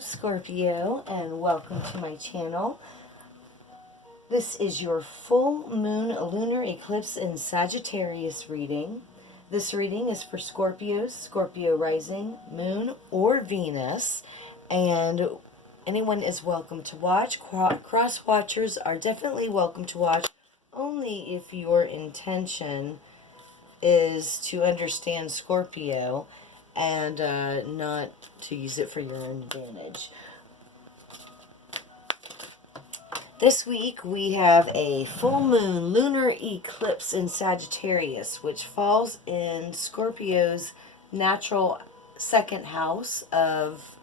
Scorpio, and welcome to my channel. This is your full moon lunar eclipse in Sagittarius reading. This reading is for Scorpios, Scorpio rising, moon, or Venus, and anyone is welcome to watch. Cross watchers are definitely welcome to watch, only if your intention is to understand Scorpio and not to use it for your own advantage. This week we have a full moon lunar eclipse in Sagittarius, which falls in Scorpio's natural second house of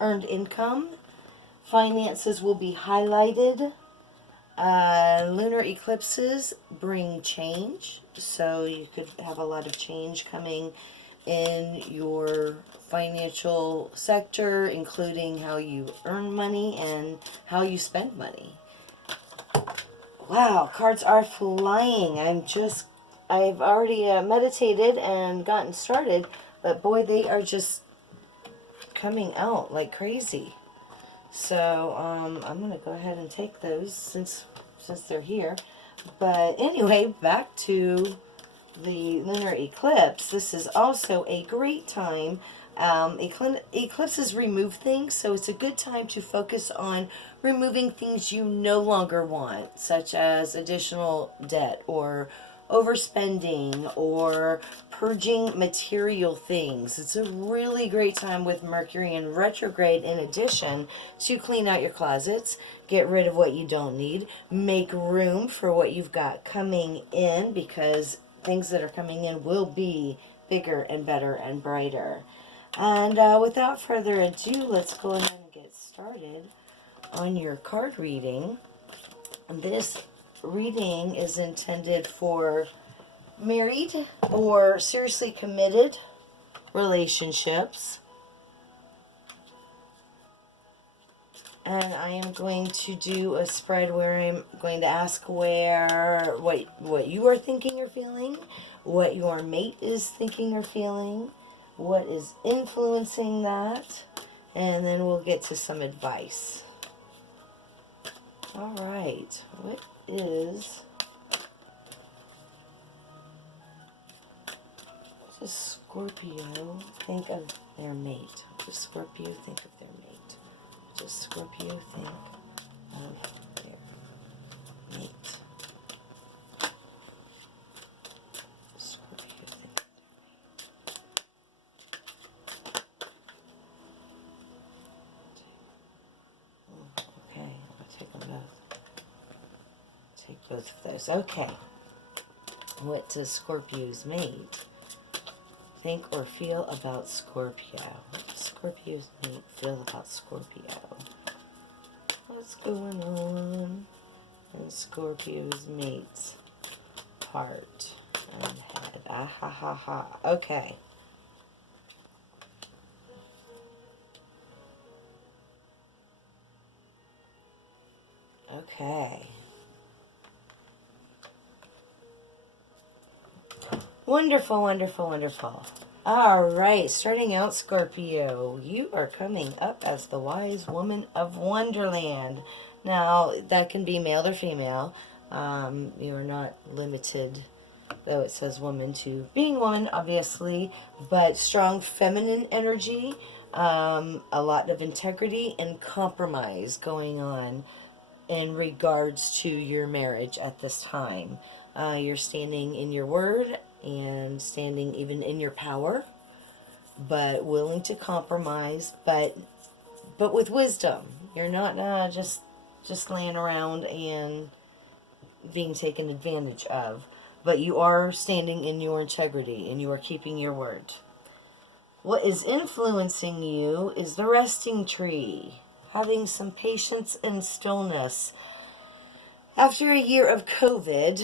earned income. Finances will be highlighted. Lunar eclipses bring change, so you could have a lot of change coming in your financial sector, including how you earn money and how you spend money. Wow, cards are flying. I've already meditated and gotten started, but boy, they are just coming out like crazy. So I'm going to go ahead and take those since they're here. But anyway, back to the lunar eclipse. This is also a great time. Eclipses remove things, so it's a good time to focus on removing things you no longer want, such as additional debt or overspending or purging material things. It's a really great time with Mercury in retrograde, in addition, to clean out your closets, get rid of what you don't need, make room for what you've got coming in, because things that are coming in will be bigger and better and brighter. And without further ado, let's go ahead and get started on your card reading. This reading is intended for married or seriously committed relationships. And I am going to do a spread where I'm going to ask what you are thinking or feeling, what your mate is thinking or feeling, what is influencing that, and then we'll get to some advice. All right, what does Scorpio think of their mate? What does Scorpio think of their mate? What does Scorpio think of their mate? Scorpio think of their mate. Okay, I'll take them both. Take both of those. Okay. What does Scorpio's mate think or feel about Scorpio? What does Scorpio's mate feel about Scorpio? What's going on in Scorpio's mate's heart and head? Ah ha ha ha. Okay. Okay. Wonderful, wonderful, wonderful. All right, starting out, Scorpio, you are coming up as the wise woman of Wonderland. Now, that can be male or female. You are not limited, though it says woman, to being woman, obviously, but strong feminine energy, a lot of integrity and compromise going on in regards to your marriage at this time. You're standing in your word and standing even in your power, but willing to compromise, but with wisdom. You're not just laying around and being taken advantage of, but you are standing in your integrity and you are keeping your word. What is influencing you is the resting tree, having some patience and stillness. After a year of COVID,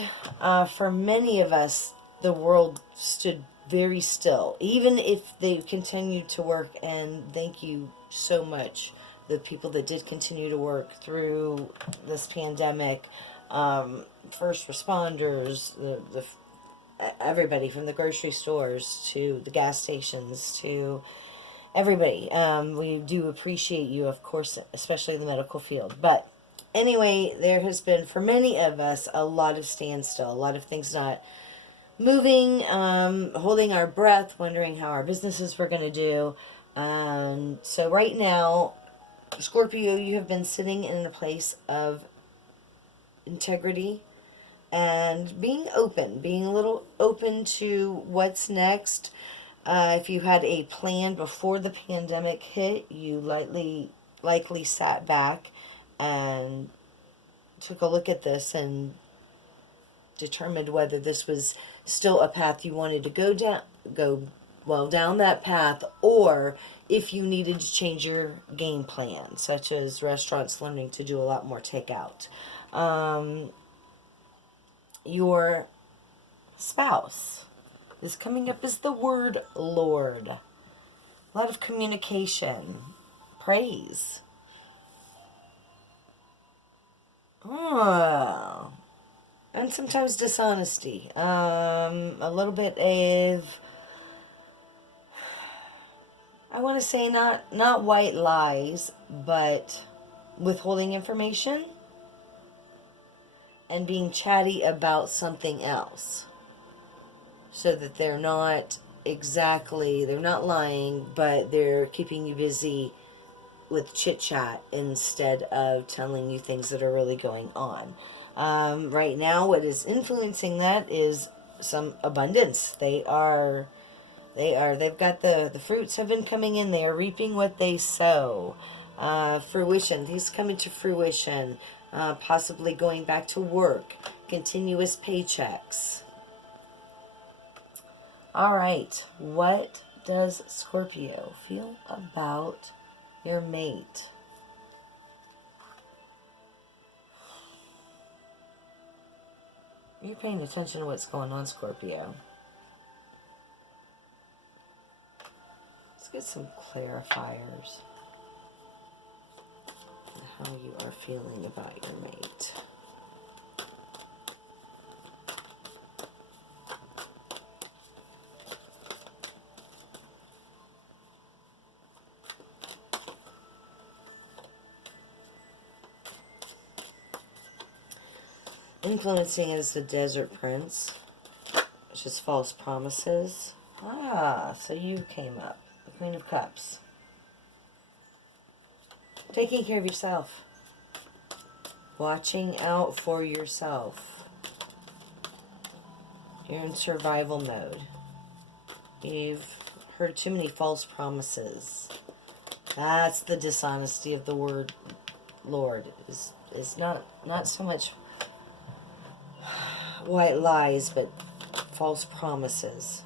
for many of us, the world stood very still, even if they continued to work, and thank you so much, the people that did continue to work through this pandemic, first responders, everybody from the grocery stores to the gas stations to everybody. We do appreciate you, of course, especially in the medical field. But anyway, there has been, for many of us, a lot of standstill, a lot of things not moving, holding our breath, wondering how our businesses were going to do. So right now, Scorpio, you have been sitting in a place of integrity and being open, being a little open to what's next. If you had a plan before the pandemic hit, you likely sat back and took a look at this and determined whether this was still a path you wanted to go down that path, or if you needed to change your game plan, such as restaurants learning to do a lot more takeout. Your spouse is coming up as the word Lord. A lot of communication, praise. Oh, and sometimes dishonesty. A little bit of, I want to say not white lies, but withholding information and being chatty about something else, so that they're not lying, but they're keeping you busy with chit chat instead of telling you things that are really going on. Right now, what is influencing that is some abundance. They've got the fruits have been coming in. They are reaping what they sow. Fruition. These come into fruition. Possibly going back to work. Continuous paychecks. All right. What does Scorpio feel about your mate? You're paying attention to what's going on, Scorpio. Let's get some clarifiers on how you are feeling about your mate. Influencing is the Desert Prince, which is false promises. So you came up. The Queen of Cups. Taking care of yourself. Watching out for yourself. You're in survival mode. You've heard too many false promises. That's the dishonesty of the word Lord. Is not so much white lies, but false promises.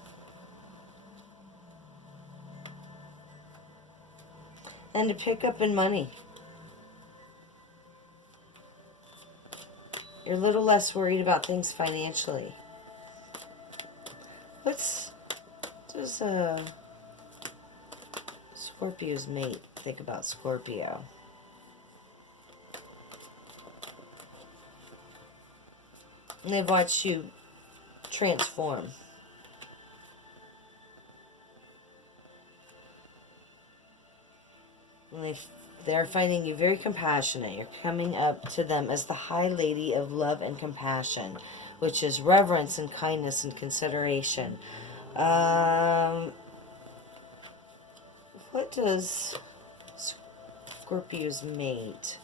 And to pick up in money. You're a little less worried about things financially. What does Scorpio's mate think about Scorpio? And they've watched you transform. And they're finding you very compassionate. You're coming up to them as the High Lady of Love and Compassion, which is reverence and kindness and consideration. What does Scorpio's mate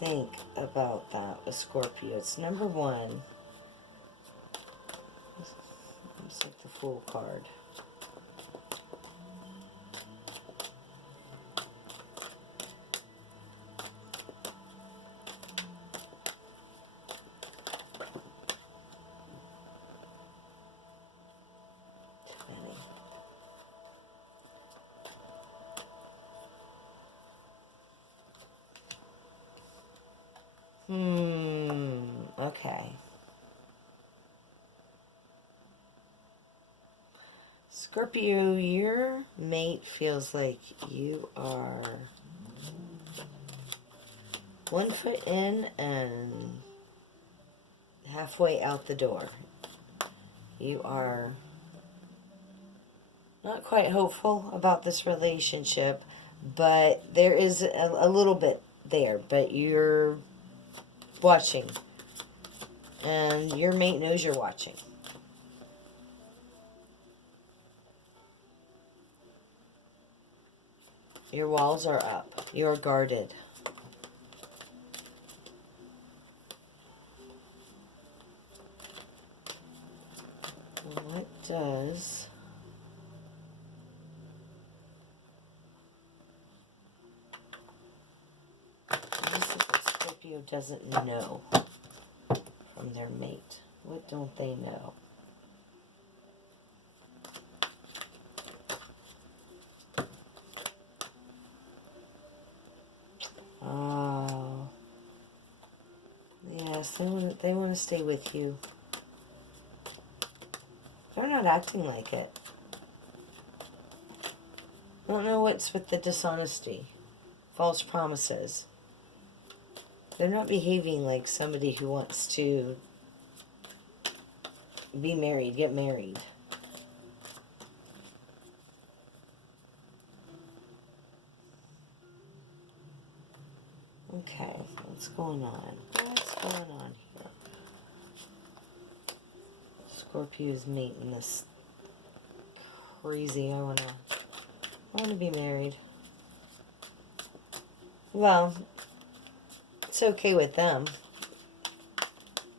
think about that with Scorpio? It's number one. It's like the Fool card. Okay. Scorpio, your mate feels like you are 1 foot in and halfway out the door. You are Not quite hopeful about this relationship, but there is a little bit there. But you're watching, and your mate knows you're watching. Your walls are up. You're guarded. What does... Scorpio doesn't know from their mate? What don't they know? Oh, yes, they want to stay with you. They're not acting like it. I don't know what's with the dishonesty, false promises. They're not behaving like somebody who wants to be married, get married. Okay, what's going on? What's going on here? Scorpio's mating this crazy. I wanna be married. Well, it's okay with them.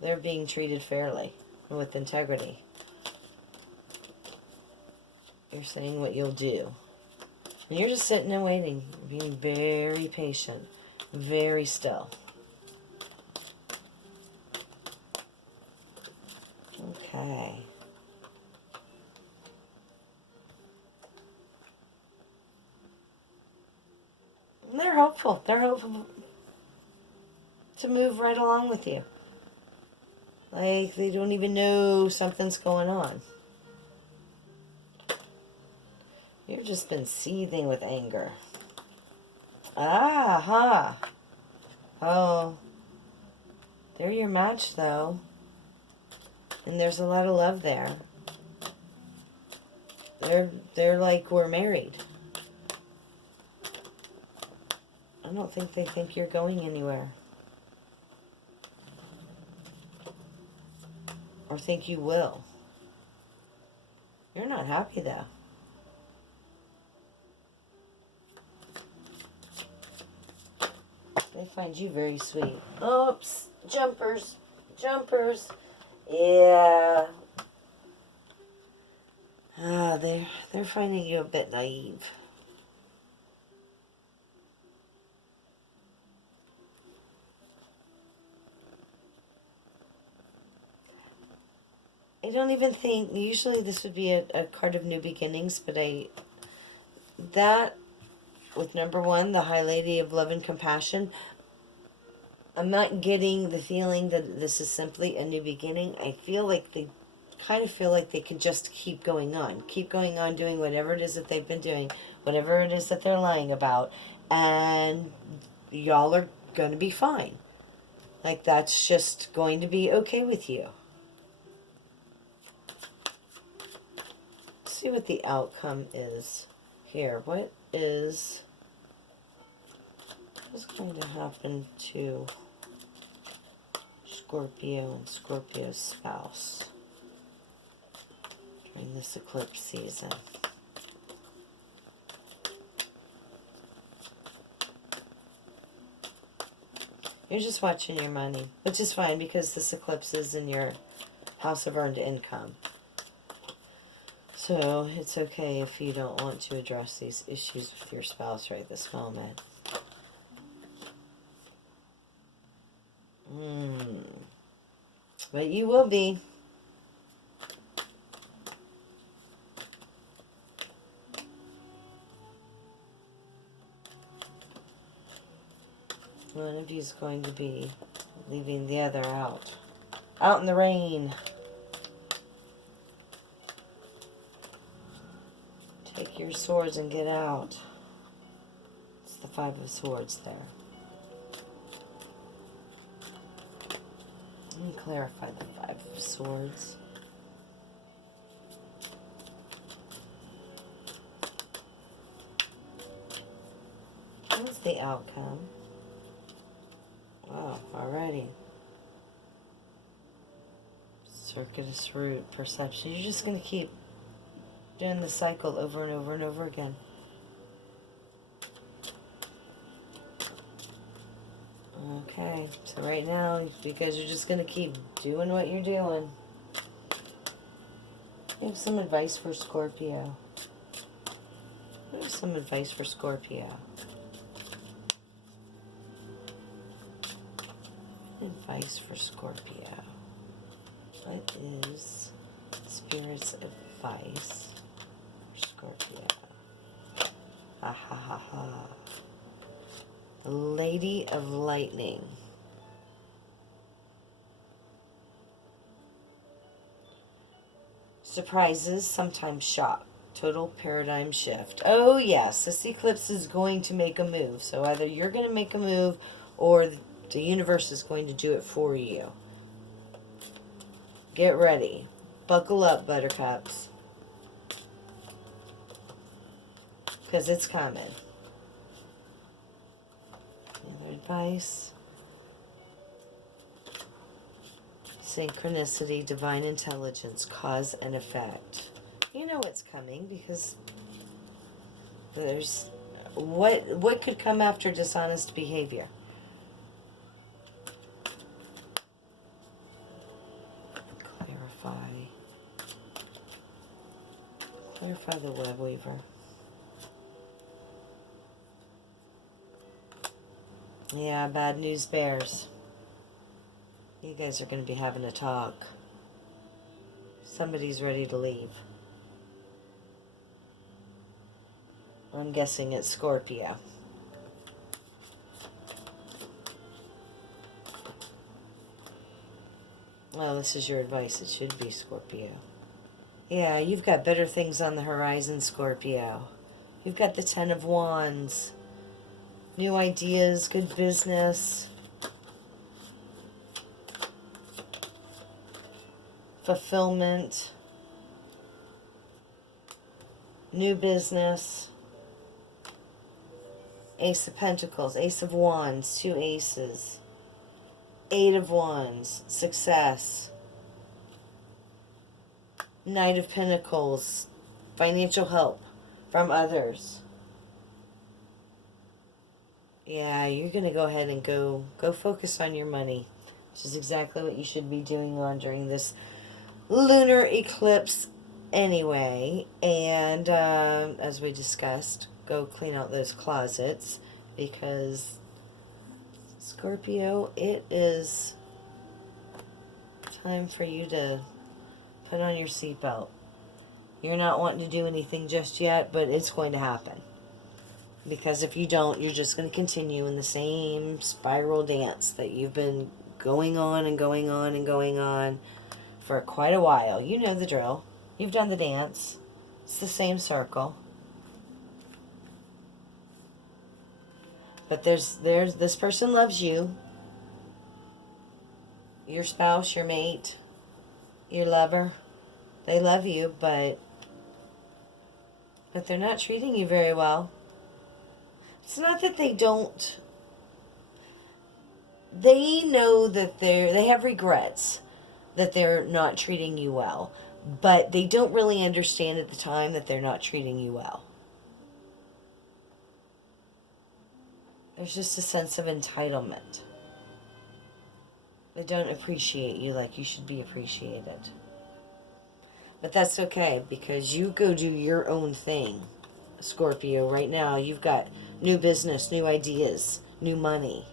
They're being treated fairly, with integrity. You're saying what you'll do. And you're just sitting and waiting, being very patient, very still. Okay. And they're hopeful. They're hopeful to move right along with you. Like they don't even know something's going on. You've just been seething with anger. Ah, ha. Oh. They're your match, though. And there's a lot of love there. They're like, we're married. I don't think they think you're going anywhere. Or think you will. You're not happy, though. They find you very sweet. Oops. Jumpers. Jumpers. Yeah. Ah, they're finding you a bit naive. I don't even think, usually this would be a card of new beginnings, but that, with number one, the High Lady of Love and Compassion, I'm not getting the feeling that this is simply a new beginning. I feel like they kind of feel like they can just keep going on doing whatever it is that they've been doing, whatever it is that they're lying about, and y'all are going to be fine. Like, that's just going to be okay with you. See what the outcome is here. What is going to happen to Scorpio and Scorpio's spouse during this eclipse season? You're just watching your money, which is fine because this eclipse is in your house of earned income. So it's okay if you don't want to address these issues with your spouse right this moment. But you will be. One of you is going to be leaving the other out. Out in the rain. Take your swords and get out. It's the Five of Swords there. Let me clarify the Five of Swords. the outcome. Wow, alrighty. Circuitous route, perception. You're just going to keep doing the cycle over and over and over again. Okay, so right now, because you're just going to keep doing what you're doing, I have some advice for Scorpio. I have some advice for Scorpio. Advice for Scorpio. What is Spirit's advice for Scorpio? Ha ha ha ha. The Lady of Lightning. Surprises, sometimes shock. Total paradigm shift. Oh yes, this eclipse is going to make a move. So either you're going to make a move or the universe is going to do it for you. Get ready. Buckle up, buttercups. Because it's coming. Other advice. Synchronicity, divine intelligence, cause and effect. You know what's coming because there's what could come after dishonest behavior? Clarify the web weaver. Yeah, bad news bears. You guys are going to be having a talk. Somebody's ready to leave. I'm guessing it's Scorpio. Well, this is your advice. It should be Scorpio. Yeah, you've got better things on the horizon, Scorpio. You've got the Ten of Wands. New ideas, good business. Fulfillment. New business. Ace of Pentacles, Ace of Wands, 2 aces. 8 of Wands, success. Knight of Pentacles, financial help from others. Yeah, you're going to go ahead and go focus on your money, which is exactly what you should be doing on during this lunar eclipse anyway. And as we discussed, go clean out those closets because, Scorpio, it is time for you to put on your seatbelt. You're not wanting to do anything just yet, but it's going to happen. Because if you don't, you're just going to continue in the same spiral dance that you've been going on and going on and going on for quite a while. You know the drill. You've done the dance. It's the same circle. But there's this person loves you. Your spouse, your mate, your lover. They love you, but they're not treating you very well. It's not that they don't. They know that they have regrets that they're not treating you well, but they don't really understand at the time that they're not treating you well. There's just a sense of entitlement. They don't appreciate you like you should be appreciated. But that's okay, because you go do your own thing, Scorpio. Right now, you've got new business, new ideas, new money,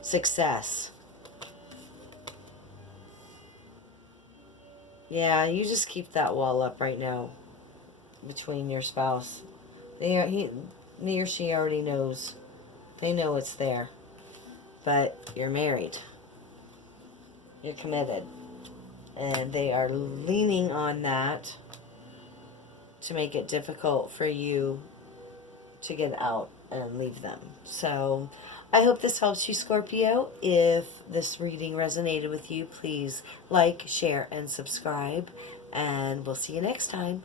success. Yeah, you just keep that wall up right now between your spouse. He or she already knows. They know it's there. But you're married. You're committed. And they are leaning on that to make it difficult for you to get out and leave them. So I hope this helps you, Scorpio. If this reading resonated with you, please like, share, and subscribe. And we'll see you next time.